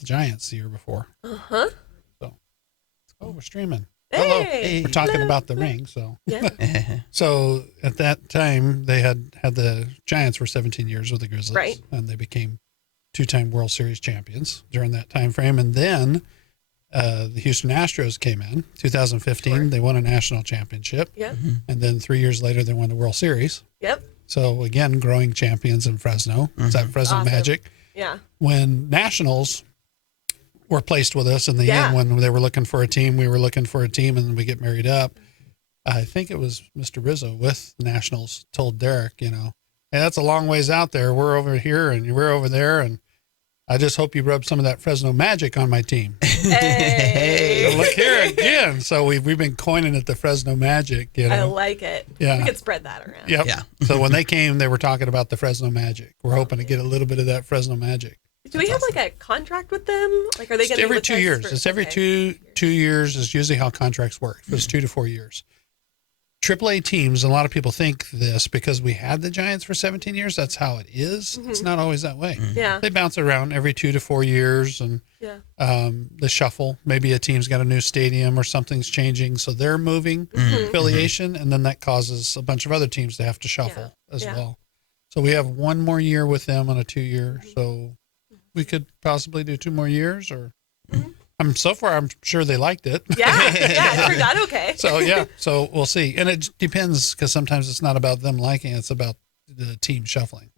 the Giants the year before. Uh-huh. So, we're streaming. Hey. Hello. We're talking about the ring. So, Yeah. so at that time, they had the Giants for 17 years with the Grizzlies. Right. And they became 2-time World Series champions during that time frame. And then the Houston Astros came in 2015. Sure. They won a national championship. Yep. And then 3 years later, they won the World Series. Yep. So again, growing champions in Fresno. It's that Fresno Awesome. magic. Yeah. When Nationals were placed with us in the Yeah. end, when they were looking for a team, we were looking for a team, and we get married up. I think it was Mr. Rizzo with Nationals told Derek, hey, that's a long ways out there. We're over here and we're over there, and I just hope you rub some of that Fresno magic on my team. Hey. Look here again. So we've been coining it the Fresno magic. I like it. Yeah. We could spread that around. Yep. Yeah. So when they came, they were talking about the Fresno magic. We're hoping to get a little bit of that Fresno magic. Do we have like a contract with them? Like, are they It's going to every 2 years. It's every two years is usually how contracts work. It's 2 to 4 years. AAA teams, a lot of people think this because we had the Giants for 17 years. That's how it is. It's not always that way. Yeah. They bounce around every 2 to 4 years, and Yeah. the shuffle. Maybe a team's got a new stadium or something's changing, so they're moving affiliation, and then that causes a bunch of other teams to have to shuffle as Yeah. well. So we have 1 more year with them on a 2-year. So we could possibly do 2 more years, or I'm sure they liked it. Yeah. Yeah. It turned out okay. So we'll see. And it depends, because sometimes it's not about them liking it, it's about the team shuffling.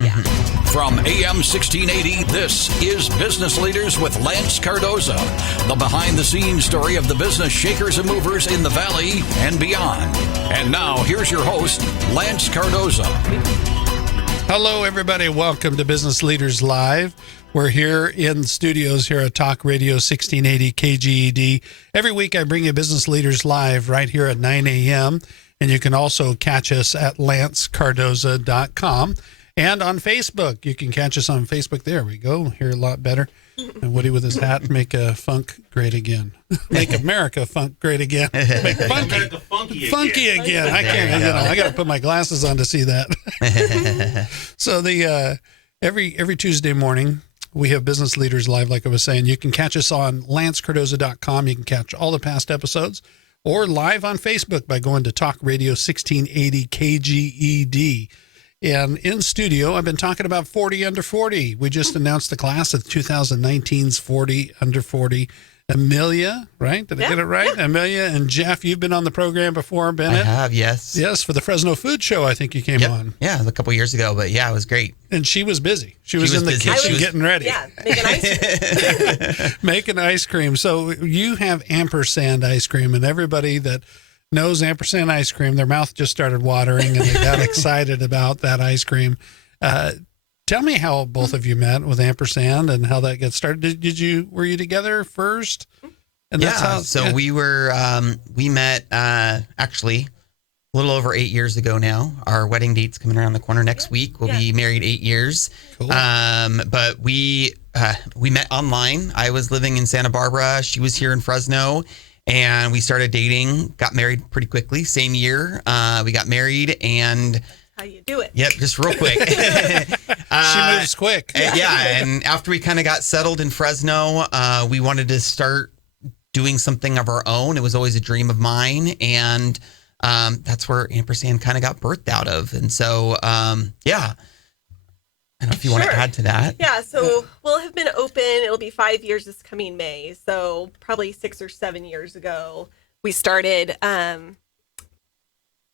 From AM 1680, this is Business Leaders with Lance Cardoza, the behind-the-scenes story of the business shakers and movers in the Valley and beyond. And now, here's your host, Lance Cardoza. Hello, everybody. Welcome to Business Leaders Live. We're here in the studios here at Talk Radio 1680 KGED. Every week I bring you Business Leaders Live right here at 9 a.m. And you can also catch us at lancecardoza.com. And on Facebook, you can catch us on Facebook. There we go. Hear a lot better. And Woody with his hat, make funk great again. Make America funk great again. Make funky again. I can't. I got to put my glasses on to see that. So every Tuesday morning we have Business Leaders Live. Like I was saying, you can catch us on lancecardoza.com. You can catch all the past episodes, or live on Facebook by going to Talk Radio 1680 KGED. And in studio, I've been talking about 40 Under 40. We just announced the class of 2019's 40 Under 40. Amelia, right? Did I get it right? Yeah. Amelia and Jeff, you've been on the program before, Bennett? I have, yes. Yes, for the Fresno Food Show, I think you came on. Yeah, a couple years ago, but yeah, it was great. And she was busy. She was in the busy. kitchen getting ready. Yeah, making ice cream. Making ice cream. So you have ampersand ice cream, and everybody that knows ampersand ice cream, their mouth just started watering, and they got excited about that ice cream. Tell me how both of you met with ampersand and how that gets started. Were you together first? And we met actually a little over 8 years ago now. Our wedding date's coming around the corner next week. We'll be married 8 years. Cool. But we met online. I was living in Santa Barbara. She was here in Fresno. And we started dating, got married pretty quickly. Same year, we got married, and how you do it. Yep, just real quick. She moves quick. And after we kind of got settled in Fresno, we wanted to start doing something of our own. It was always a dream of mine, and that's where Ampersand kind of got birthed out of. And so, I don't know if you want to add to that. Yeah, so we'll have been open. It'll be 5 years this coming May. So probably 6 or 7 years ago, we started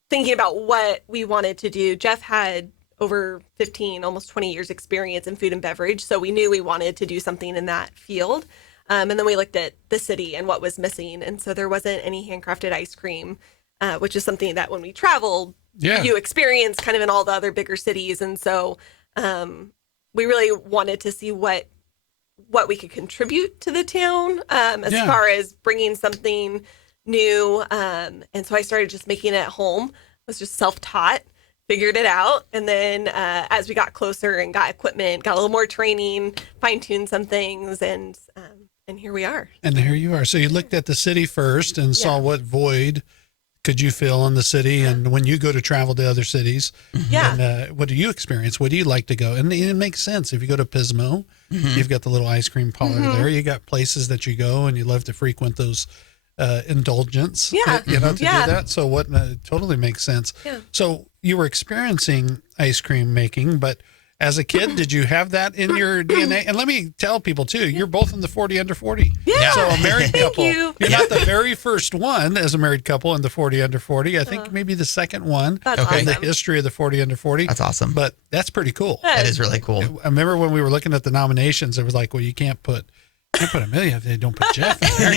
thinking about what we wanted to do. Jeff had over 15, almost 20 years experience in food and beverage. So we knew we wanted to do something in that field. And then we looked at the city and what was missing. And so there wasn't any handcrafted ice cream, which is something that when we traveled, you experience kind of in all the other bigger cities. And so we really wanted to see what we could contribute to the town as far as bringing something new. And so I started just making it at home. I was just self-taught, figured it out. And then as we got closer and got equipment, got a little more training, fine-tuned some things, and here we are. And here you are. So you looked at the city first and saw what void could you feel in the city? And when you go to travel to other cities, Yeah. and what do you experience? What do you like to go? And it makes sense. If you go to Pismo, you've got the little ice cream parlor there. You got places that you go and you love to frequent those indulgence, Yeah. to do Yeah. that. So what totally makes sense. Yeah. So you were experiencing ice cream making, but as a kid, did you have that in your DNA? And let me tell people too, you're both in the 40 under 40. Yeah. So a married Thank couple. you. You're not the very first one as a married couple in the 40 under 40. I think maybe the second one That's Okay. in the awesome. history of the 40 under 40. That's awesome. But that's pretty cool. That is really cool. I remember when we were looking at the nominations, it was like, well, you can't put Amelia if they don't put Jeff in there.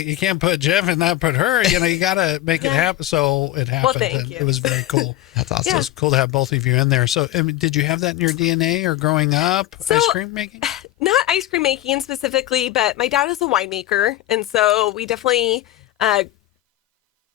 You can't put Jeff and not put her. You gotta make it happen. So it happened. thank and you. It was very cool. That's awesome. So it's cool to have both of you in there. So did you have that in your DNA or growing up, So- ice cream making? Not ice cream making specifically, but my dad is a winemaker. And so we definitely,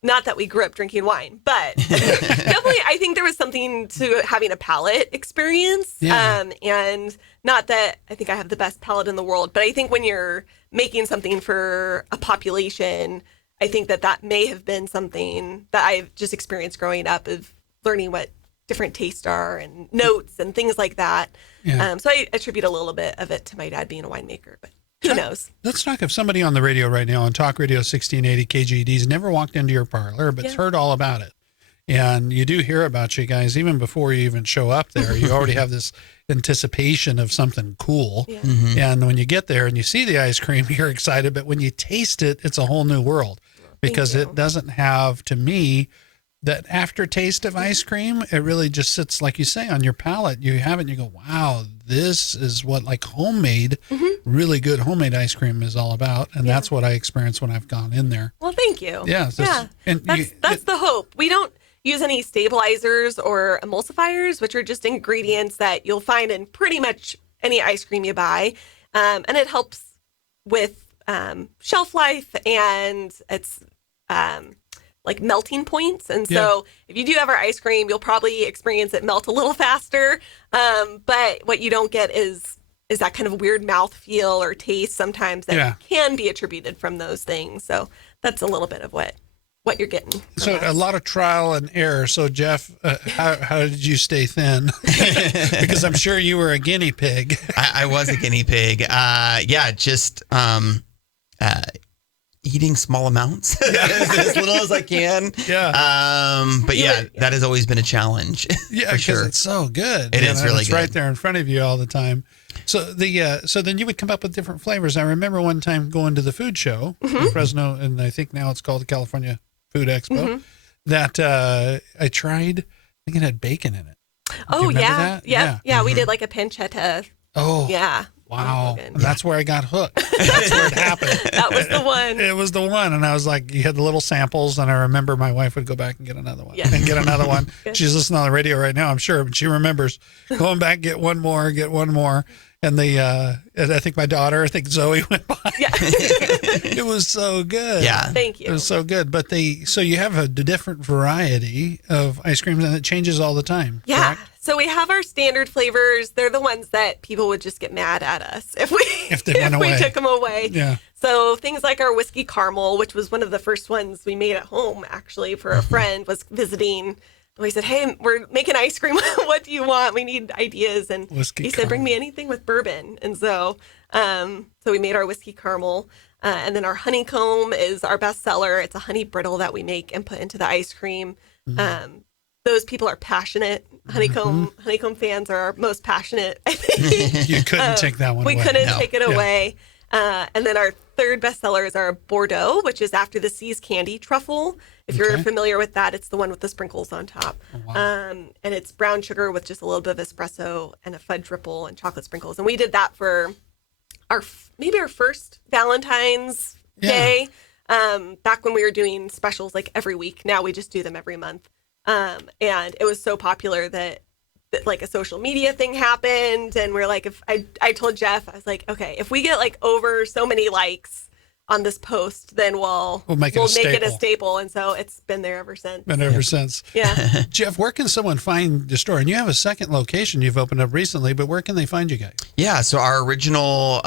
not that we grew up drinking wine, but definitely I think there was something to having a palate experience. Yeah. And not that I think I have the best palate in the world, but I think when you're making something for a population, I think that may have been something that I've just experienced growing up of learning what different tastes are and notes and things like that. Yeah. So I attribute a little bit of it to my dad being a winemaker, but who knows? Let's talk if somebody on the radio right now on Talk Radio 1680 KGED's never walked into your parlor, but's heard all about it. And you do hear about you guys even before you even show up there. You already have this anticipation of something cool. Yeah. And when you get there and you see the ice cream, you're excited. But when you taste it, it's a whole new world because you. it doesn't have, to me, that aftertaste of ice cream. It really just sits, like you say, on your palate. You have it and you go, wow, this is what like homemade, really good homemade ice cream is all about. And that's what I experience when I've gone in there. Well, thank you. Yeah. And That's the hope. We don't use any stabilizers or emulsifiers, which are just ingredients that you'll find in pretty much any ice cream you buy. And it helps with shelf life and it's like melting points. And so if you do have our ice cream, you'll probably experience it melt a little faster. But what you don't get is that kind of weird mouth feel or taste sometimes that can be attributed from those things. So that's a little bit of what you're getting. from So us. a lot of trial and error. So Jeff, how did you stay thin? Because I'm sure you were a guinea pig. I was a guinea pig. Just eating small amounts, as little as I can. Yeah. But that has always been a challenge. Yeah, for because sure. it's so good. It is really it's good. right there in front of you all the time. So so then you would come up with different flavors. I remember one time going to the food show in Fresno, and I think now it's called the California Food Expo. That I tried. I think it had bacon in it. Oh, remember yeah. that? Yeah. Yeah. We did like a pancetta. Oh, Yeah. wow. Good. And that's where I got hooked. That's where it happened. That was the one. It was the one. And I was like, you had the little samples. And I remember my wife would go back and get another one Yeah. and get another one. Good. She's listening on the radio right now, I'm sure, but she remembers going back, get one more. And and I think my daughter, Zoe went by. Yeah. It was so good. Yeah. Thank It you. was so good. But so you have a different variety of ice creams and it changes all the time. Yeah. correct? So we have our standard flavors. They're the ones that people would just get mad at us if If they went we away. took them away. Yeah. So things like our whiskey caramel, which was one of the first ones we made at home actually for a friend was visiting. We said, "Hey, we're making ice cream. What do you want? We need ideas." And Whiskey he said, "Bring caramel. me anything with bourbon." And so we made our whiskey caramel. And then our honeycomb is our best seller. It's a honey brittle that we make and put into the ice cream. Those people are passionate. Honeycomb fans are our most passionate, I think. You couldn't take that one We away. couldn't No. take it Yeah. away. And then our third bestseller is our Bordeaux, which is after the seas candy truffle. If you're Okay. familiar with that, it's the one with the sprinkles on top. And it's brown sugar with just a little bit of espresso and a fudge ripple and chocolate sprinkles. And we did that for maybe our first Valentine's Day, back when we were doing specials like every week. Now we just do them every month. And it was so popular that like a social media thing happened, and we're like, if I told Jeff, I was like, okay, if we get like over so many likes on this post, then we'll make it a a staple. And so it's been there ever since. Been ever since. Yeah. Jeff, where can someone find your store? And you have a second location you've opened up recently, but where can they find you guys? Yeah, so our original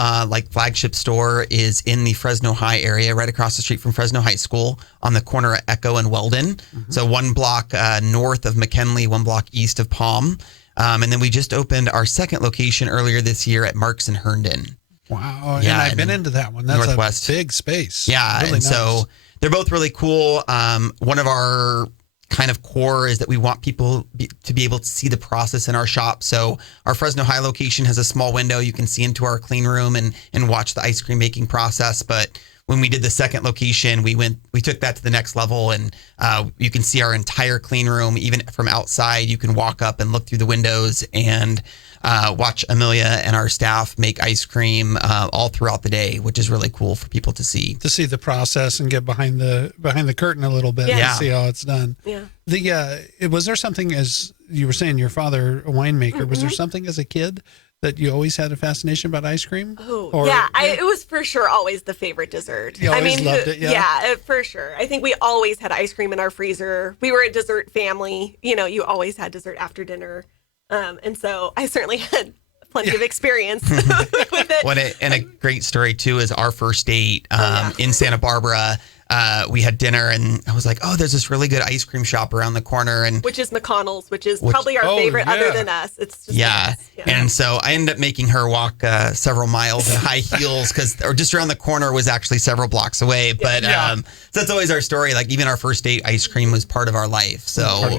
flagship store is in the Fresno High area, right across the street from Fresno High School on the corner of Echo and Weldon. Mm-hmm. So 1 block north of McKinley, 1 block east of Palm. And then we just opened our second location earlier this year at Marks and Herndon. Wow. Yeah, and I've been into that one. That's Northwest. A big space. Yeah. Really and nice. so they're both really cool. One of our kind of core is that we want people to be able to see the process in our shop. So our Fresno High location has a small window. You can see into our clean room and watch the ice cream making process. But when we did the second location, we took that to the next level, and you can see our entire clean room, even from outside. You can walk up and look through the windows and watch Amelia and our staff make ice cream all throughout the day, which is really cool for people to see. To see the process and get behind the curtain a little bit Yeah. and see how it's done. Yeah. Was there something, as you were saying, your father, a winemaker, Mm-hmm. was there something as a kid that you always had a fascination about ice cream? Oh, yeah. It was for sure always the favorite dessert. You always loved it, yeah? Yeah, for sure. I think we always had ice cream in our freezer. We were a dessert family. You know, you always had dessert after dinner. And so I certainly had plenty of experience with it. And a great story, too, is our first date in Santa Barbara. We had dinner, and I was like, oh, there's this really good ice cream shop around the corner. Which is McConnell's, which is probably our favorite other than us. It's just yeah. Yeah. And so I ended up making her walk several miles in high heels or just around the corner was actually several blocks away. But so that's always our story. Like even our first date, ice cream was part of our life. So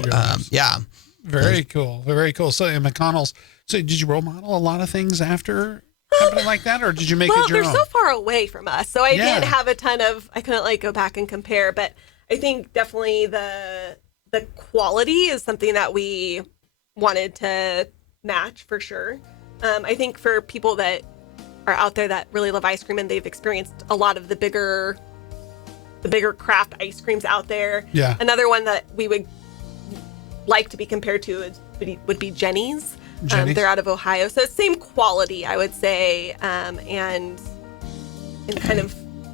yeah. Very cool. Very cool. So in McConnell's, so did you role model a lot of things after something like that, or did you make it your they're own? so far away from us, so I didn't have a ton of. I couldn't go back and compare, but I think definitely the quality is something that we wanted to match for sure. I think for people that are out there that really love ice cream and they've experienced a lot of the bigger craft ice creams out there. Yeah. Another one that we would like to be compared to would be Jenny's. They're out of Ohio, so same quality, I would say, and kind of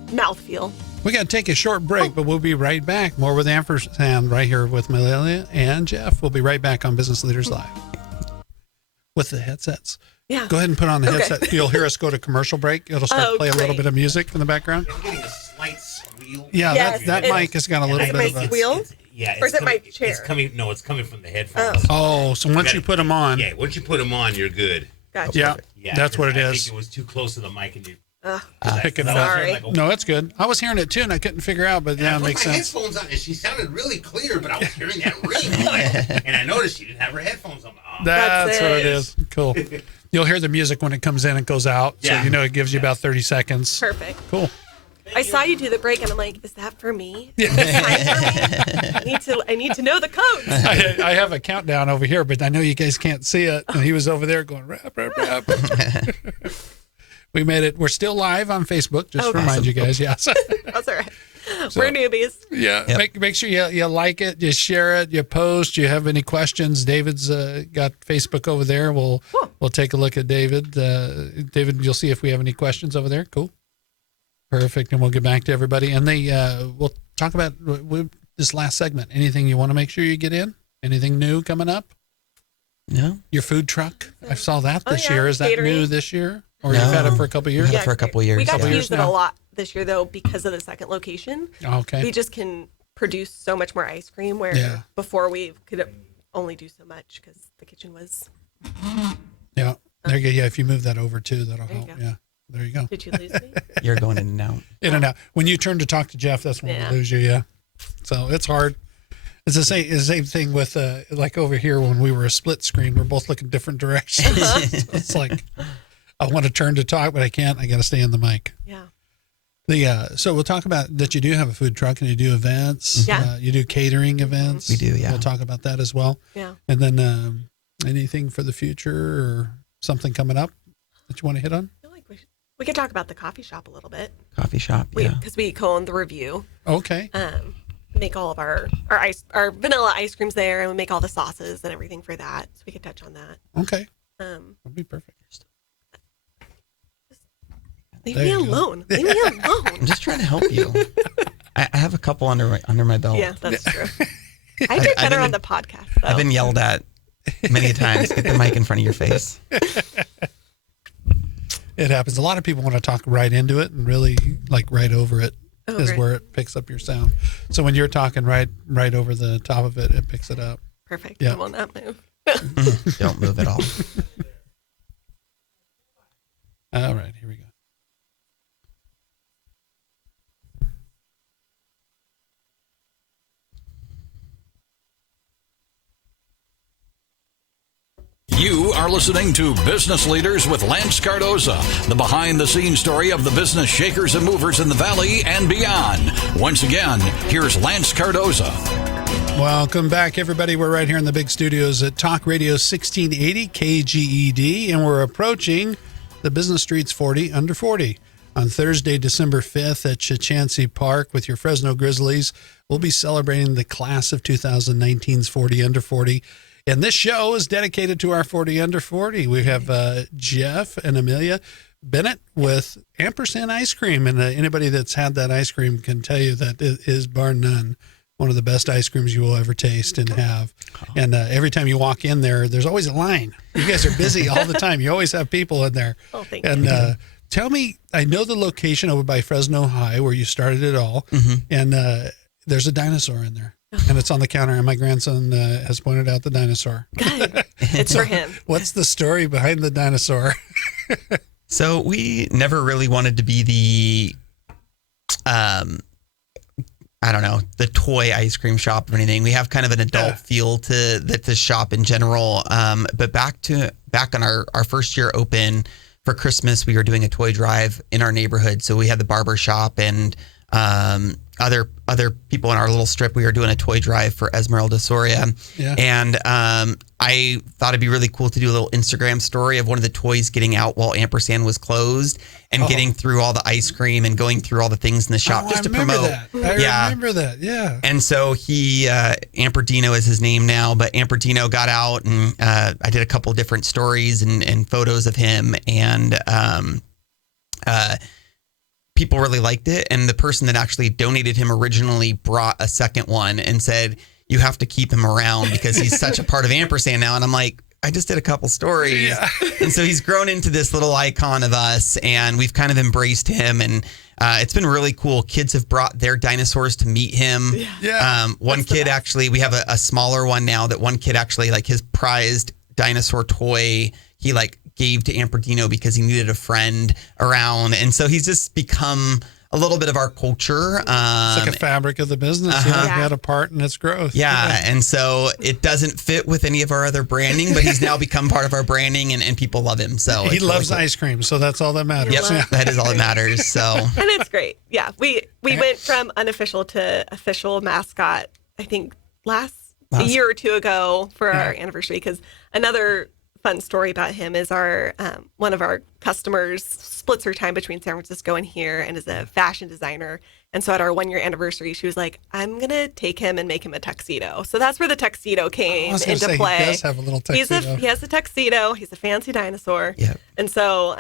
mouthfeel. We got to take a short break, but we'll be right back. More with Ampersand right here with Amelia and Jeff. We'll be right back on Business Leaders Live with the headsets. Yeah. Go ahead and put on the headset. You'll hear us go to commercial break. It'll start to play a little bit of music in the background. I'm getting a slight squeal. Yeah, Yes, that mic has got a little Is bit it of my a... squeal? Yeah, Or is it my chair? It's coming. No, it's coming from the headphones. Oh, so once you put them on, Yeah, once you put them on, you're good. Gotcha. yeah, Yeah, that's what it I is. think it was too close to the mic, and you. Picking it I was up. hearing, like, No, it's good. I was hearing it too, and I couldn't figure out, but I yeah, it put makes my sense. headphones on, and she sounded really clear, but I was hearing that ring. And I noticed she didn't have her headphones on. Oh, That's That's what it. it is. Cool. You'll hear the music when it comes in and goes out, so Yeah. you know it gives you about 30 seconds. Perfect. Cool. I saw you do the break, and I'm like, is that for me? Is this time for me? I need to know the codes. I have a countdown over here, but I know you guys can't see it. And he was over there going rap, rap, rap. We made it. We're still live on Facebook, just to remind you guys. Yes. That's all right. We're newbies. Yeah. Make sure you like it, you share it, you post. You have any questions? David's got Facebook over there. We'll take a look at David. David, you'll see if we have any questions over there. Cool. Perfect. And we'll get back to everybody. And we'll talk about this last segment. Anything you want to make sure you get in? Anything new coming up? No. Your food truck. I saw that this yeah. year. Is that Catering. new this year? Or No. you've had it for a couple of years? Yeah. for a couple of years. We got to yeah. use it now. a lot this year, though, because of the second location. Okay. We just can produce so much more ice cream where Yeah. before we could only do so much because the kitchen was. Yeah. There you go. Yeah. If you move that over too, that'll There you help. go. Yeah. There you go. Did you lose me? You're going in and out. In and out. When you turn to talk to Jeff, that's when Yeah. we lose you. Yeah. So it's hard. It's the same thing with like over here when we were a split screen. We're both looking different directions. So it's like I want to turn to talk, but I can't. I got to stay in the mic. Yeah. So we'll talk about that. You do have a food truck and you do events. Yeah. You do catering events. We do, yeah. We'll talk about that as well. Yeah. And then anything for the future or something coming up that you want to hit on? I feel like we could talk about the coffee shop a little bit. Coffee shop. Yeah. Because we co-own the Review. Okay. Make all of our vanilla ice creams there, and we make all the sauces and everything for that. So we could touch on that. Okay. Um, That'd be perfect. Leave There me you go. alone. Leave me alone. I'm just trying to help you. I have a couple under my belt. Yeah, that's true. I get better been- on the podcast, though. I've been yelled at many times. Get the mic in front of your face. It happens. A lot of people want to talk right into it and really like right over it is Over it. where it picks up your sound. So when you're talking right over the top of it, it picks it up. Perfect. Yeah. I will not move. Don't move at all. All right, here we go. You are listening to Business Leaders with Lance Cardoza, the behind-the-scenes story of the business shakers and movers in the Valley and beyond. Once again, here's Lance Cardoza. Welcome back, everybody. We're right here in the big studios at Talk Radio 1680 KGED, and we're approaching the Business Streets 40 Under 40. On Thursday, December 5th at Chachansey Park with your Fresno Grizzlies, we'll be celebrating the class of 2019's 40 Under 40. And this show is dedicated to our 40 Under 40. We have Jeff and Amelia Bennett with Ampersand Ice Cream. And anybody that's had that ice cream can tell you that it is, bar none, one of the best ice creams you will ever taste and have. And every time you walk in there, there's always a line. You guys are busy all the time. You always have people in there. Oh, thank and, you. Tell me, I know the location over by Fresno High where you started it all. And there's a dinosaur in there. And it's on the counter, and my grandson has pointed out the dinosaur. Good. It's for him. What's the story behind the dinosaur? So we never really wanted to be the, I don't know, the toy ice cream shop or anything. We have kind of an adult feel to the shop in general. But back on our first year open for Christmas, we were doing a toy drive in our neighborhood. So we had the barber shop and other people in our little strip. We were doing a toy drive for Esmeralda Soria. Yeah. And I thought it'd be really cool to do a little Instagram story of one of the toys getting out while Ampersand was closed and getting through all the ice cream and going through all the things in the shop just to promote. I remember that. Yeah. And so he, Amperdino is his name now, but Amperdino got out and I did a couple different stories and photos of him, and people really liked it. And the person that actually donated him originally brought a second one and said, you have to keep him around because he's such a part of Ampersand now. And I'm like, I just did a couple stories. Yeah. And so he's grown into this little icon of us, and we've kind of embraced him. And it's been really cool. Kids have brought their dinosaurs to meet him. Yeah. One kid actually, we have a smaller one now that one kid actually, like, his prized dinosaur toy, he like gave to Amperdino because he needed a friend around. And so he's just become a little bit of our culture. It's like a fabric of the business. You know, Yeah. he had a part in its growth. Yeah, and so it doesn't fit with any of our other branding, but he's now become part of our branding, and people love him. So He it's loves really ice cream, so that's all that matters. cool. Yeah. Yep, that is all that matters. So And it's great. Yeah. We went from unofficial to official mascot, I think a year or two ago for our anniversary, because another fun story about him is our one of our customers splits her time between San Francisco and here and is a fashion designer. And so at our 1 year anniversary, she was like, I'm going to take him and make him a tuxedo. So that's where the tuxedo came I was gonna into say, play. he does have a little tuxedo. He has a tuxedo. He's a fancy dinosaur. Yep. And so,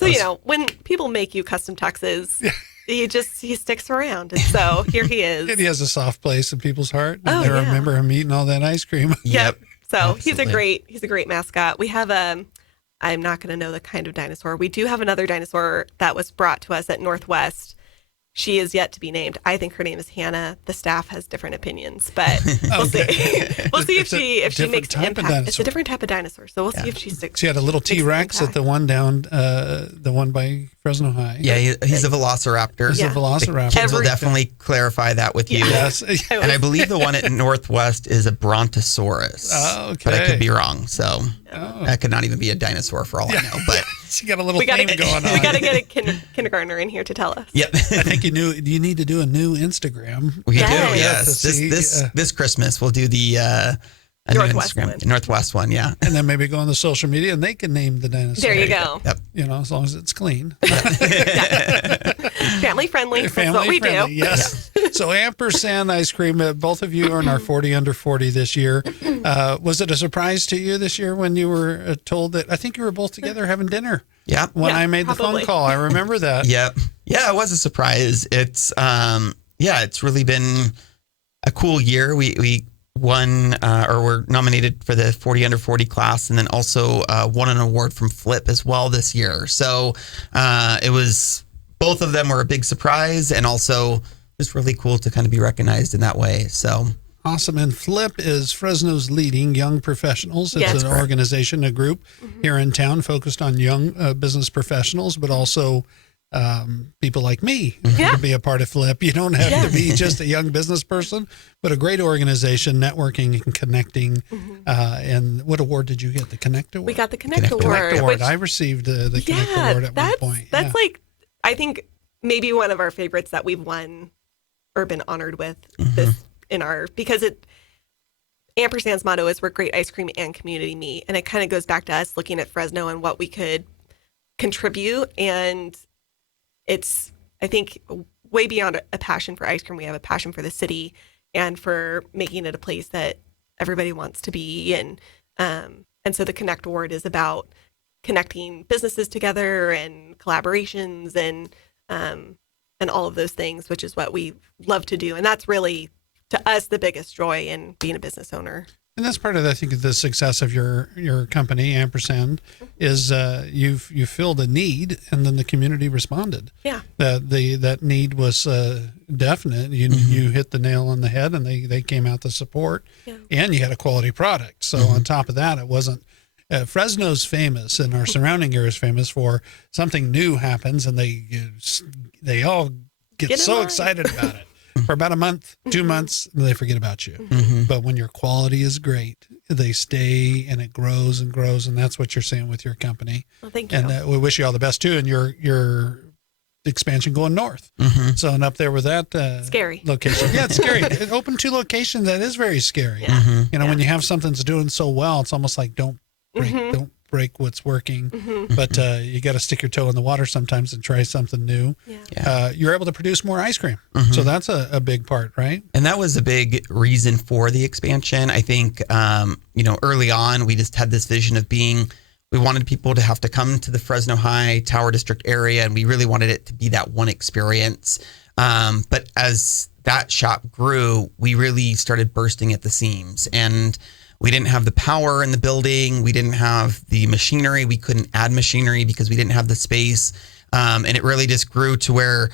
you know, when people make you custom tuxes, he sticks around. And so here he is. And he has a soft place in people's heart. And Oh, they yeah. remember him eating all that ice cream. Yep. So absolutely. he's a great mascot. We have I'm not going to know the kind of dinosaur. We do have another dinosaur that was brought to us at Northwest. She is yet to be named. I think her name is Hannah. The staff has different opinions, but we'll see. We'll see It's a if she different makes type an of impact. It's dinosaur. a different type of dinosaur. So we'll see if she sticks. She had a little makes an T-Rex at the impact. one down, the one by Fresno High. yeah, he's a velociraptor. He's Yeah. a velociraptor. Kids will definitely clarify that with you. Yes. And I believe the one at Northwest is a Brontosaurus. Oh, But I okay. could be wrong. So Oh. that could not even be a dinosaur for all I know. But She got a little We got theme going on. we got to get a kindergartner in here to tell us. yep. I think you need to do a new Instagram. We Yes. do, Yeah, yes. to see, This Christmas we'll do the a new Northwest Instagram. one. Northwest one, yeah. And then maybe go on the social media and they can name the dinosaur. There you go. Yep. You know, as long as it's clean. Family friendly. That's Family what we friendly, do. yes. So ampersand ice cream, both of you are in our 40 under 40 this year. Was it a surprise to you this year when you were told that? I think you were both together having dinner Yep. when Yeah, I made the probably. phone call. I remember that. Yep. Yeah, it was a surprise. It's it's really been a cool year. We won or were nominated for the 40 under 40 class, and then also won an award from Flip as well this year. So it was, both of them were a big surprise, and also just really cool to kind of be recognized in that way. So Awesome. And Flip is Fresno's leading young professionals. It's Yes, an correct. organization, a group here in town focused on young business professionals, but also people like me who Yeah. can be a part of Flip. You don't have to be just a young business person, but a great organization, networking and connecting. And what award did you get? The Connect Award? We got the Connect, Connect Award. Connect Award. which- I received the Connect Award at one point. That's Yeah. like, I think maybe one of our favorites that we've won or been honored with this in our, because Ampersand's motto is we're great ice cream and community meet. And it kind of goes back to us looking at Fresno and what we could contribute. And it's, I think, way beyond a passion for ice cream. We have a passion for the city and for making it a place that everybody wants to be. And so the Connect Award is about connecting businesses together and collaborations and all of those things, which is what we love to do. And that's really, to us, the biggest joy in being a business owner. And that's part of, I think, the success of your company, Ampersand, is you filled a need, and then the community responded. Yeah. That need was definite. You hit the nail on the head, and they came out to support, and you had a quality product. So on top of that, it wasn't. Fresno's famous, and our surrounding area is famous for something new happens, and they all get Get in so line. excited about it. For about a month, 2 months, and they forget about you. But when your quality is great, they stay and it grows and grows. And that's what you're saying with your company. Well, thank you. And we wish you all the best too. And your expansion going north. So, and up there with that Scary. location. Yeah, it's scary. It opened 2 locations. That is very scary. Yeah. You know, when you have something that's doing so well, it's almost like don't break what's working. But you got to stick your toe in the water sometimes and try something new. Yeah. You're able to produce more ice cream. So that's a big part, right? And that was a big reason for the expansion. I think, early on, we just had this vision of we wanted people to have to come to the Fresno High Tower District area, and we really wanted it to be that one experience. But as that shop grew, we really started bursting at the seams, and we didn't have the power in the building. We didn't have the machinery. We couldn't add machinery because we didn't have the space. And it really just grew to where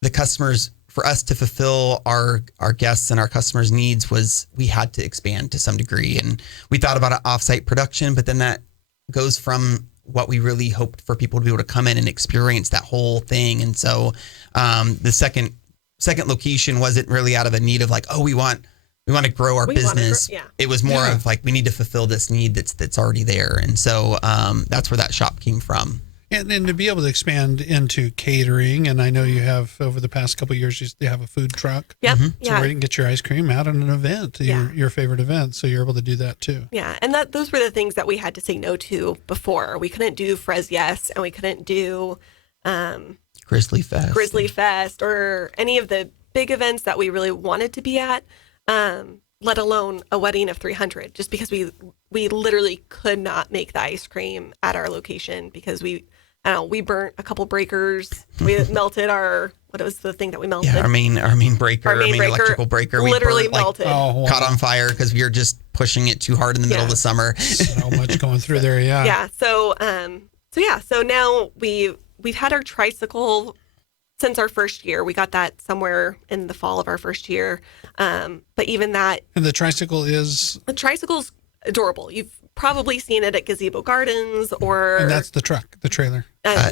the customers, for us to fulfill our guests and our customers' needs, was we had to expand to some degree. And we thought about an offsite production, but then that goes from what we really hoped for people to be able to come in and experience that whole thing. And so the second location wasn't really out of a need of like, oh, we want to grow our We wanna business. grow- yeah. It was more of like, we need to fulfill this need that's already there. And so that's where that shop came from. And to be able to expand into catering, and I know you have over the past couple of years, you have a food truck. Yep. So Yeah. where you can get your ice cream out at an event, Yeah. your favorite event. So you're able to do that too. Yeah, and those were the things that we had to say no to before. We couldn't do Fres Yes, and we couldn't do Grizzly Fest. Grizzly Fest or any of the big events that we really wanted to be at, let alone a wedding of 300, just because we literally could not make the ice cream at our location because we burnt a couple breakers. We melted what was the thing that we melted? Yeah, our main breaker, Our main breaker electrical breaker. We literally burnt, like, melted. Oh, wow. caught on fire because we were just pushing it too hard in the middle of Yeah. the summer. So much going through there. Yeah. Yeah. So now we've had our tricycle since our first year. We got that somewhere in the fall of our first year. But even that, And the tricycle is, the tricycle's adorable. You've probably seen it at Gazebo Gardens or and that's the truck, the trailer.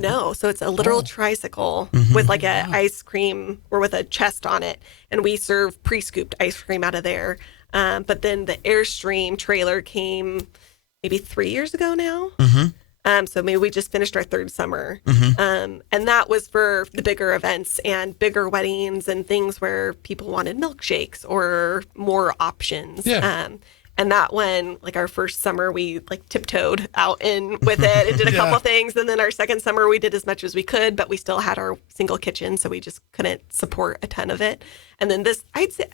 no. So it's a literal tricycle with like a ice cream or with a chest on it. And we serve pre-scooped ice cream out of there. But then the Airstream trailer came maybe 3 years ago now. So maybe we just finished our 3rd summer. And that was for the bigger events and bigger weddings and things where people wanted milkshakes or more options. Yeah. And that when like our first summer, we like tiptoed out in with it and did a couple things. And then our second summer, we did as much as we could, but we still had our single kitchen. So we just couldn't support a ton of it. And then this, I'd say,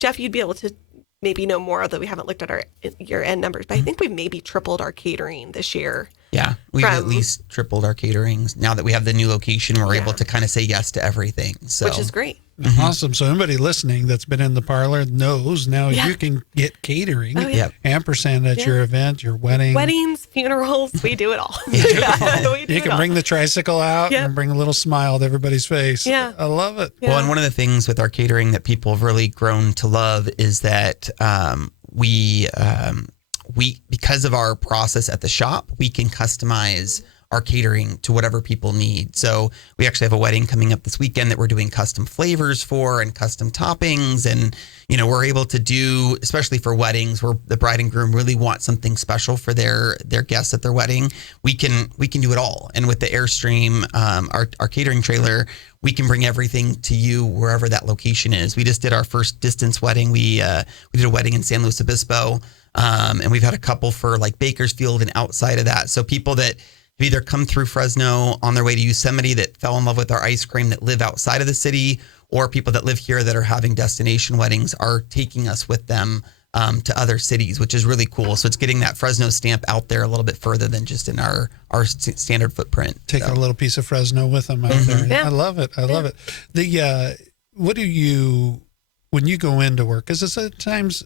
Jeff, you'd be able to maybe know more, although we haven't looked at our year-end numbers, but I think we've maybe tripled our catering this year. Yeah, we've at least tripled our caterings. Now that we have the new location, we're able to kind of say yes to everything. So, which is great. Awesome. So anybody listening that's been in the parlor knows now you can get catering. Ampersand at your event, your wedding. Weddings, funerals, we do it all. You can bring the tricycle out and bring a little smile to everybody's face. Yeah. I love it. Well, and one of the things with our catering that people have really grown to love is that we, because of our process at the shop, we can customize our catering to whatever people need. So we actually have a wedding coming up this weekend that we're doing custom flavors for and custom toppings. And, you know, we're able to do, especially for weddings where the bride and groom really want something special for their guests at their wedding. We can do it all. And with the Airstream, our catering trailer, we can bring everything to you wherever that location is. We just did our first distance wedding. We did a wedding in San Luis Obispo. And we've had a couple for like Bakersfield and outside of that. So people that have either come through Fresno on their way to Yosemite that fell in love with our ice cream that live outside of the city, or people that live here that are having destination weddings are taking us with them to other cities, which is really cool. So it's getting that Fresno stamp out there a little bit further than just in our standard footprint. Take a little piece of Fresno with them out there. Yeah. I love it. I love it. What do you, when you go into work, because it's at times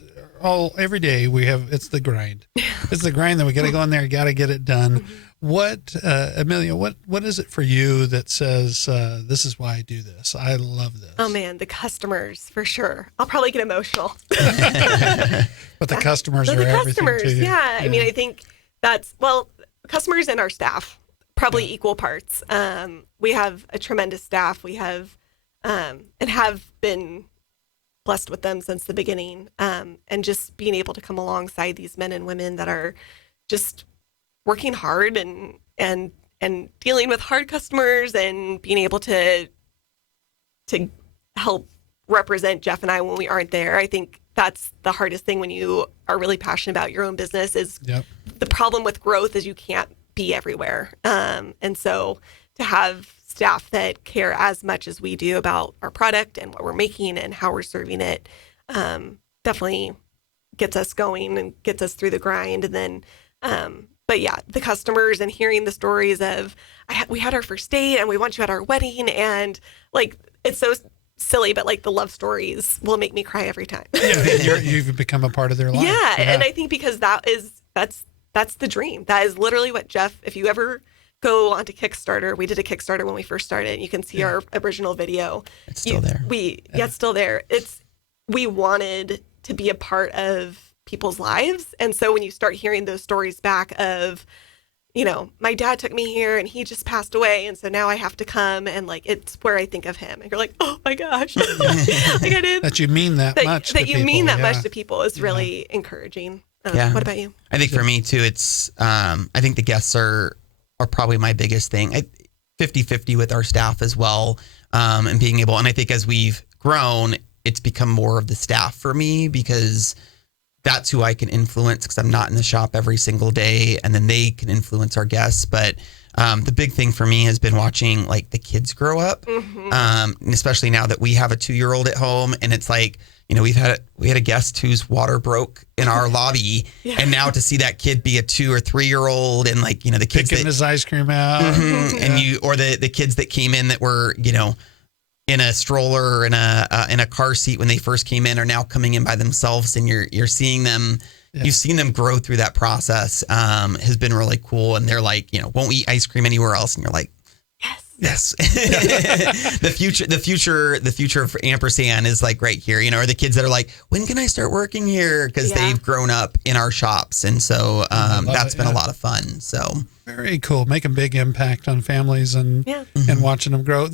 every day it's the grind. It's the grind that we got to go in there, got to get it done. What, Amelia, what is it for you that says, this is why I do this? I love this. Oh man, the customers for sure. I'll probably get emotional. But the customers are everything to you. Yeah. I mean, I think customers and our staff, probably equal parts. We have a tremendous staff. We have, and have been blessed with them since the beginning. And just being able to come alongside these men and women that are just working hard and dealing with hard customers and being able to help represent Jeff and I when we aren't there. I think that's the hardest thing when you are really passionate about your own business is the problem with growth is you can't be everywhere. And so to have staff that care as much as we do about our product and what we're making and how we're serving it definitely gets us going and gets us through the grind. And then but yeah, the customers and hearing the stories of we had our first date and we want you at our wedding, and like it's so silly, but like the love stories will make me cry every time. You've become a part of their life. Yeah, and I think because that's the dream. That is literally what Jeff. If you ever go onto Kickstarter, we did a Kickstarter when we first started. You can see our original video. It's still there. It's still there. We wanted to be a part of people's lives. And so when you start hearing those stories back of, you know, my dad took me here and he just passed away. And so now I have to come, and like, it's where I think of him. And you're like, oh my gosh. Like I did. That you mean that much that to you people. Mean that much to people is really encouraging. What about you? I think for me too, it's, I think the guests are probably my biggest thing. 50-50 with our staff as well. And being able, and I think as we've grown, it's become more of the staff for me because that's who I can influence because I'm not in the shop every single day, and then they can influence our guests. But the big thing for me has been watching like the kids grow up, and especially now that we have a 2-year-old at home, and it's like, you know, we had a guest whose water broke in our lobby, and now to see that kid be a 2 or 3-year-old, and like, you know, the kids picking his ice cream out, and the kids that came in that were, you know, in a stroller or in a car seat when they first came in are now coming in by themselves, and you're seeing them. Yeah. You've seen them grow through that process. Has been really cool, and they're like, you know, won't eat ice cream anywhere else, and you're like, yes. the future of Ampersand is like right here, you know, or the kids that are like, when can I start working here? Because they've grown up in our shops, and so that's been a lot of fun. So very cool, making big impact on families and watching them grow.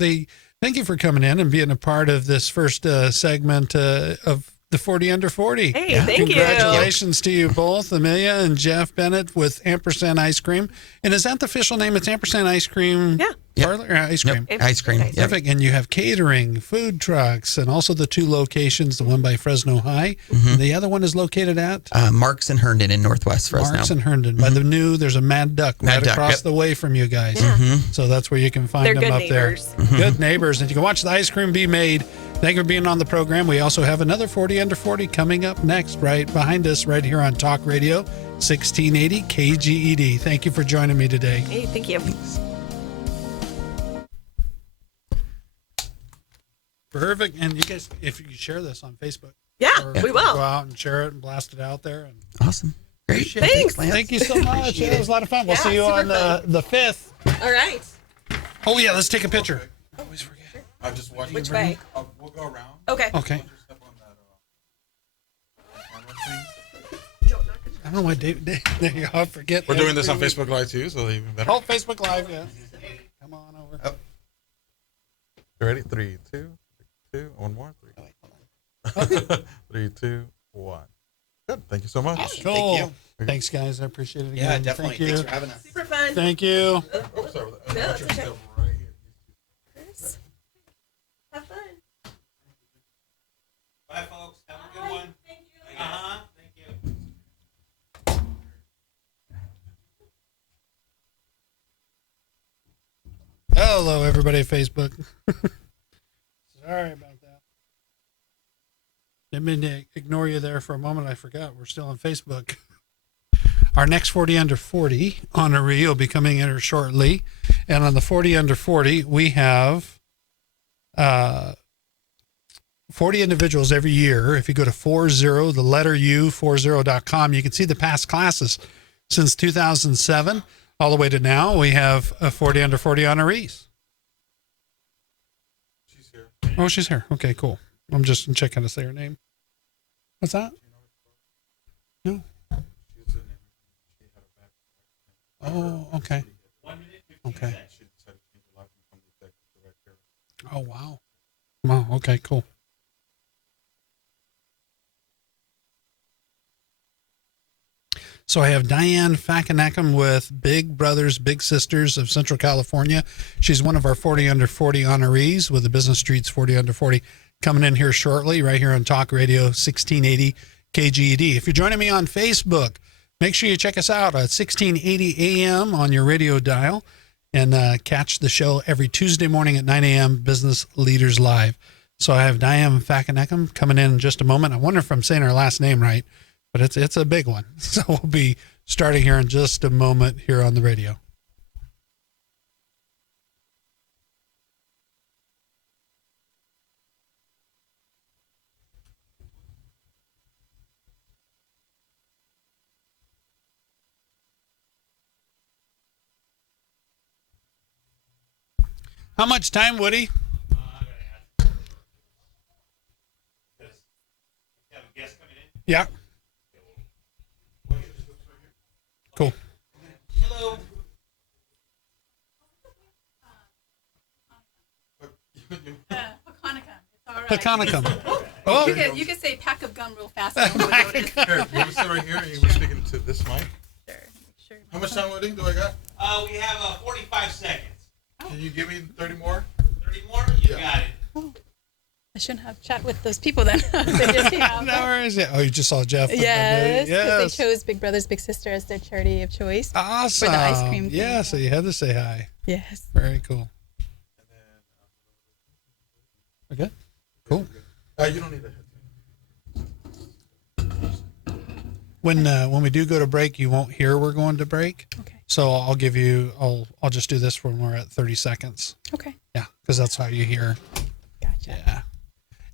Thank you for coming in and being a part of this first segment of the 40 Under 40. Hey, thank you. Congratulations to you both, Amelia and Jeff Bennett with Ampersand Ice Cream. And is that the official name? It's Ampersand Ice Cream Yep. parlor, ice cream. Yep. Ice cream. Okay. Yep. Perfect. And you have catering, food trucks, and also the 2 locations, the one by Fresno High. And the other one is located at Marks and Herndon in Northwest Fresno. Marks and Herndon. By the new, there's a Mad Duck Mad right Duck, across yep. the way from you guys. Yeah. So that's where you can find They're them good up neighbors. there. Good neighbors. And you can watch the ice cream be made. Thank you for being on the program. We also have another 40 Under 40 coming up next, right behind us, right here on Talk Radio 1680 KGED. Thank you for joining me today. Hey, thank you. Perfect. And you guys, if you share this on Facebook, Yeah, or we Go will. out and share it and blast it out there. And Awesome. Great. appreciate it. Thanks. Lance. Thank you so much. Appreciate Yeah, it was a lot of fun. We'll Yeah, see you super on fun. the 5th. All right. Oh, yeah. Let's take a picture. Always forget. I'm just watching. Which way? We'll go around. Okay. Okay. Step on that camera thing. I don't know why Dave there you go. I forget. We're doing this on every Facebook Live too, so even better. Oh, Facebook Live, yeah. Come on over. Oh. You ready? 3, 2, 2. One more. 3, 2, 1. Good. Thank you so much. Cool. Thank Thanks, guys. I appreciate it again. Yeah, definitely. Thank you. Thanks for having us. Super fun. Thank you. Oh, sorry. No, that's okay. Right here. Chris, have fun. Bye, folks. Have a good one. Thank you. Uh-huh. Thank you. Hello, everybody at Facebook. Sorry about that. Didn't mean to ignore you there for a moment. I forgot we're still on Facebook. Our next 40 Under 40 honoree will be coming in here shortly. And on the 40 Under 40, we have 40 individuals every year. If you go to 40, the letter U, 40.com, you can see the past classes since 2007 all the way to now. We have 40 Under 40 honorees. She's here. Oh, she's here. Okay, cool. I'm just checking to say her name. What's that? No. She's in it. She had a back. Oh, okay. 1 minute, 15 Okay. seconds. She decided to change her life and become the executive director. Oh, wow. Wow. Okay, cool. So I have Diane Fakanakam with Big Brothers Big Sisters of Central California. She's one of our 40 Under 40 honorees with the Business Streets 40 Under 40 coming in here shortly, right here on Talk Radio 1680 KGED. If you're joining me on Facebook, make sure you check us out at 1680 AM on your radio dial and catch the show every Tuesday morning at 9 a.m. Business Leaders Live. So I have Diane Fakanakam coming in just a moment. I wonder if I'm saying her last name right, but it's a big one. So we'll be starting here in just a moment here on the radio. How much time, Woody? Have a guest coming in. Yeah. Cool. Hello. Pecanicum. It's all right. Pecanicum. Oh, You could say pack of gum real fast. Here, you want to sit right here and you were speaking to this mic? Sure. How much time do I got? We have 45 seconds. Can you give me 30 more? 30 more? You got it. I shouldn't have chat with those people then. They just came out. no worries. Yeah. Oh, you just saw Jeff. Yes, 'cause Yes. they chose Big Brothers Big Sister as their charity of choice. Awesome. For the ice cream thing. Yeah, so you had to say hi. Yes. Very cool. Okay. Cool. You don't need a headset. When we do go to break, you won't hear we're going to break. Okay. So I'll just do this when we're at 30 seconds. Okay. Yeah, because that's how you hear. Gotcha. Yeah.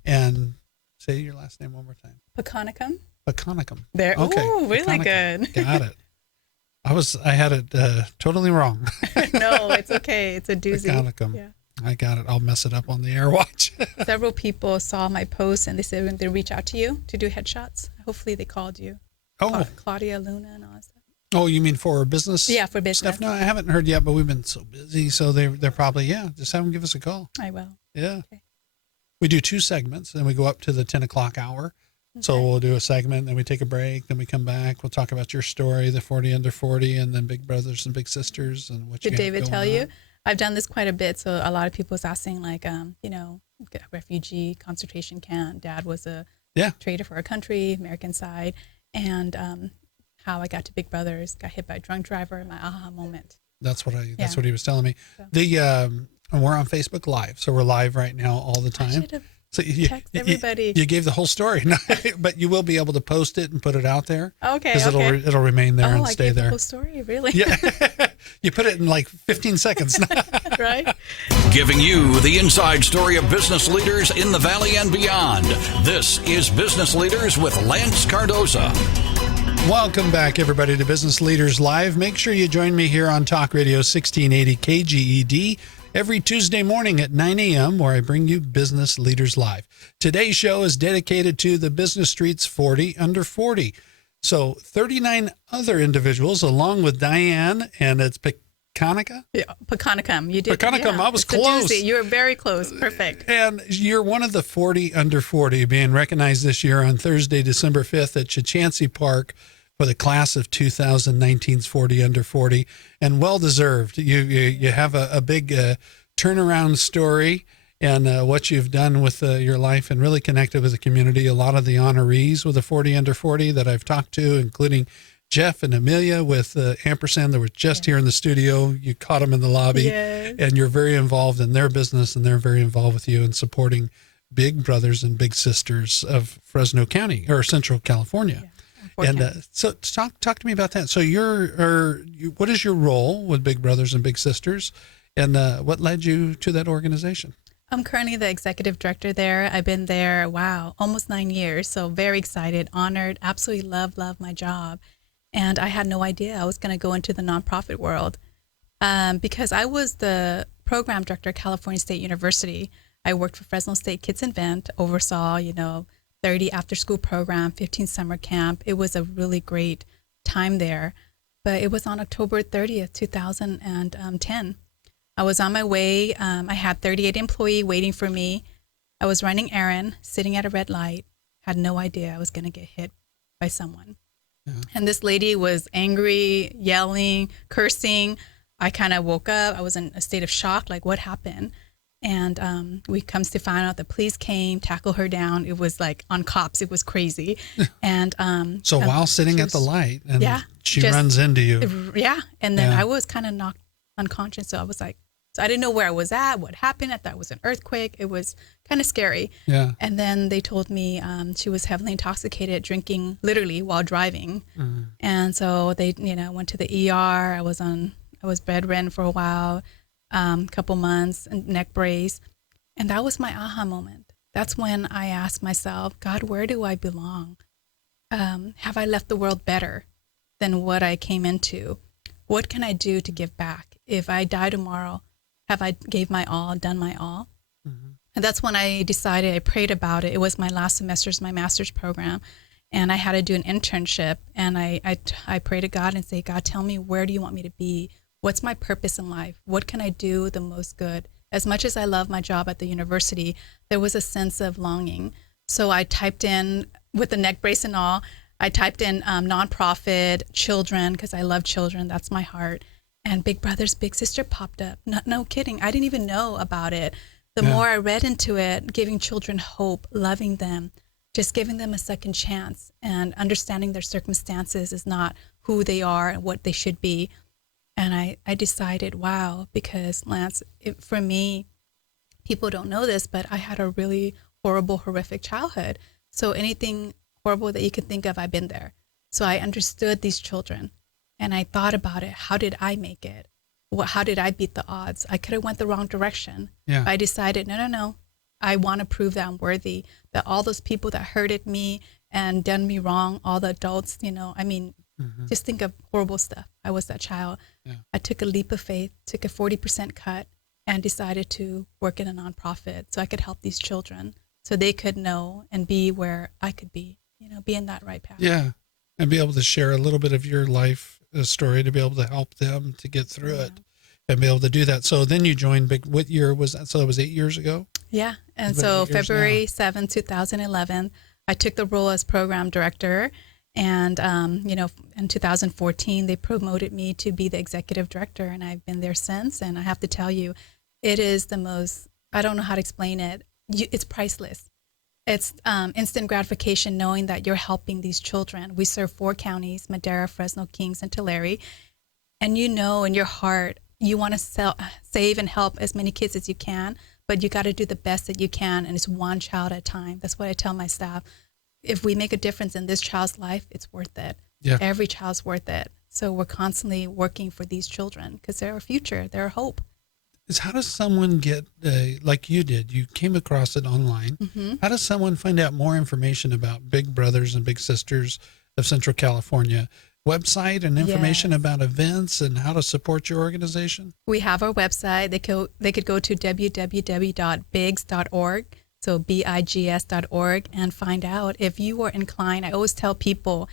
And say your last name one more time. Pecanicum. Pecanicum. There. Okay. Ooh, really Pecanicum. good. Got it. I had it totally wrong. No, it's okay. It's a doozy. Pecanicum. Yeah. I got it. I'll mess it up on the air watch. Several people saw my post and they said when they reach out to you to do headshots, hopefully they called you. Oh, Claudia, Luna, and all that stuff. oh, you mean for business? Yeah, for business. Stuff? No, I haven't heard yet, but we've been so busy. So they're probably, just have them give us a call. I will. Yeah. Okay. We do 2 segments, then we go up to the 10 o'clock hour. So Okay. we'll do a segment, then we take a break, then we come back. We'll talk about your story, the 40 Under 40, and then Big Brothers and Big Sisters and what you Did got David going tell on. you? I've done this quite a bit. So a lot of people was asking like, refugee concentration camp. Dad was a traitor for our country, American side. And how I got to Big Brothers, got hit by a drunk driver, my aha moment. That's what he was telling me. So. And we're on Facebook Live. So we're live right now all the time. So text everybody. You gave the whole story, but you will be able to post it and put it out there. Okay. Because it'll remain there and stay there. The whole story, really? Yeah. You put it in like 15 seconds. Right. Giving you the inside story of business leaders in the Valley and beyond. This is Business Leaders with Lance Cardoza. Welcome back, everybody, to Business Leaders Live. Make sure you join me here on Talk Radio 1680 KGED every Tuesday morning at 9 a.m., where I bring you Business Leaders Live. Today's show is dedicated to the Business Streets 40 under 40. So 39 other individuals, along with Diane, and it's Pekanika? Yeah, Pekanicum. You did. Pekanicum, I was close. You were very close. Perfect. And you're one of the 40 under 40 being recognized this year on Thursday, December 5th at Chachansey Park for the class of 2019's 40 under 40, and well-deserved. You have a big turnaround story and what you've done with your life and really connected with the community. A lot of the honorees with the 40 under 40 that I've talked to, including Jeff and Amelia with Ampersand, that were just here in the studio. You caught them in the lobby, and you're very involved in their business, and they're very involved with you in supporting big brothers and big sisters of Fresno County or Central California. And so talk to me about that. So what is your role with Big Brothers and Big Sisters, and what led you to that organization? I'm currently the executive director there. I've been there, almost 9 years. So very excited, honored, absolutely love my job. And I had no idea I was going to go into the nonprofit world because I was the program director at California State University. I worked for Fresno State Kids Invent, oversaw, 30 after-school program, 15 summer camp. It was a really great time there. But it was on October 30th, 2010. I was on my way. I had 38 employees waiting for me. I was running errand, sitting at a red light, had no idea I was going to get hit by someone. Yeah. And this lady was angry, yelling, cursing. I kind of woke up. I was in a state of shock, like, what happened? And we comes to find out the police came, tackled her down. It was like on cops. It was crazy. And so while sitting at the light, and she runs into you. Yeah. And then I was kind of knocked unconscious. So I was like, I didn't know where I was at, what happened. I thought it was an earthquake. It was kind of scary. Yeah. And then they told me she was heavily intoxicated, drinking literally while driving. Mm-hmm. And so they, went to the ER. I was bedridden for a while. Couple months and neck brace. And that was my aha moment. That's when I asked myself, God, where do I belong? Have I left the world better than what I came into? What can I do to give back? If I die tomorrow, have I gave my all, done my all? Mm-hmm. And that's when I decided, I prayed about it. It was my last semester's, my master's program. And I had to do an internship. And I prayed to God and say, God, tell me, where do you want me to be? What's my purpose in life? What can I do the most good? As much as I love my job at the university, there was a sense of longing. So I typed in, with the neck brace and all, I typed in nonprofit, children, because I love children. That's my heart. And Big Brothers, Big Sister popped up. No kidding. I didn't even know about it. The more I read into it, giving children hope, loving them, just giving them a second chance, and understanding their circumstances is not who they are and what they should be. And I decided, wow, because Lance, for me, people don't know this, but I had a really horrible, horrific childhood. So anything horrible that you could think of, I've been there. So I understood these children, and I thought about it. How did I make it? How did I beat the odds? I could have went the wrong direction. Yeah. I decided, no. I want to prove that I'm worthy, that all those people that hurted me and done me wrong, all the adults, just think of horrible stuff. I was that child. Yeah. I took a leap of faith, took a 40% cut, and decided to work in a nonprofit so I could help these children so they could know and be where I could be, be in that right path. Yeah. And be able to share a little bit of your life story to be able to help them to get through it and be able to do that. So then you joined what year was that? So that was 8 years ago? Yeah. And so February 7, 2011, I took the role as program director. And, in 2014, they promoted me to be the executive director, and I've been there since. And I have to tell you, it is the most, I don't know how to explain it. It's priceless. It's instant gratification knowing that you're helping these children. We serve 4 counties, Madera, Fresno, Kings, and Tulare. And you know in your heart, you want to save and help as many kids as you can, but you got to do the best that you can, and it's one child at a time. That's what I tell my staff. If we make a difference in this child's life, it's worth it. Yeah. Every child's worth it. So we're constantly working for these children because they're our future, they're our hope. Is how does someone get, like you did, you came across it online. Mm-hmm. How does someone find out more information about Big Brothers and Big Sisters of Central California? Website and information about events and how to support your organization? We have our website. They could go to www.bigs.org, so bigs.org, and find out if you are inclined. I always tell people,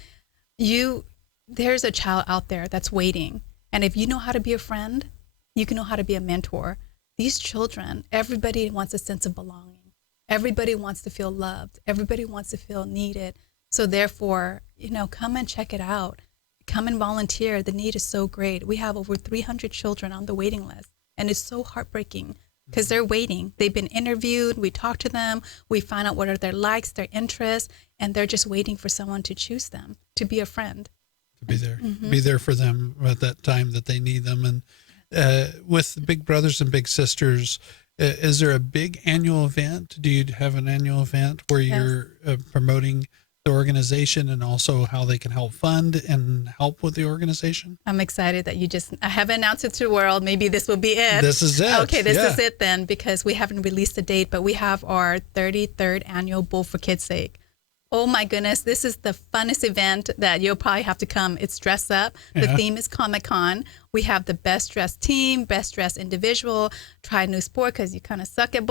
there's a child out there that's waiting, and if you know how to be a friend, you can know how to be a mentor. These children, everybody wants a sense of belonging. Everybody wants to feel loved. Everybody wants to feel needed. So therefore, come and check it out. Come and volunteer. The need is so great. We have over 300 children on the waiting list, and it's so heartbreaking because they're waiting. They've been interviewed. We talk to them. We find out what are their likes, their interests, and they're just waiting for someone to choose them, to be a friend. To be there. Mm-hmm. Be there for them at that time that they need them. And with Big Brothers and Big Sisters, is there a big annual event? Do you have an annual event where you're promoting the organization and also how they can help fund and help with the organization? I'm excited that I haven't announced it to the world. Maybe this will be it. This is it. Okay, this is it then, because we haven't released the date, but we have our 33rd annual Bowl for Kids' Sake. Oh my goodness, this is the funnest event that you'll probably have to come. It's dress up. The theme is Comic-Con. We have the best dressed team, best dressed individual, try a new sport because you kind of suck at bowl.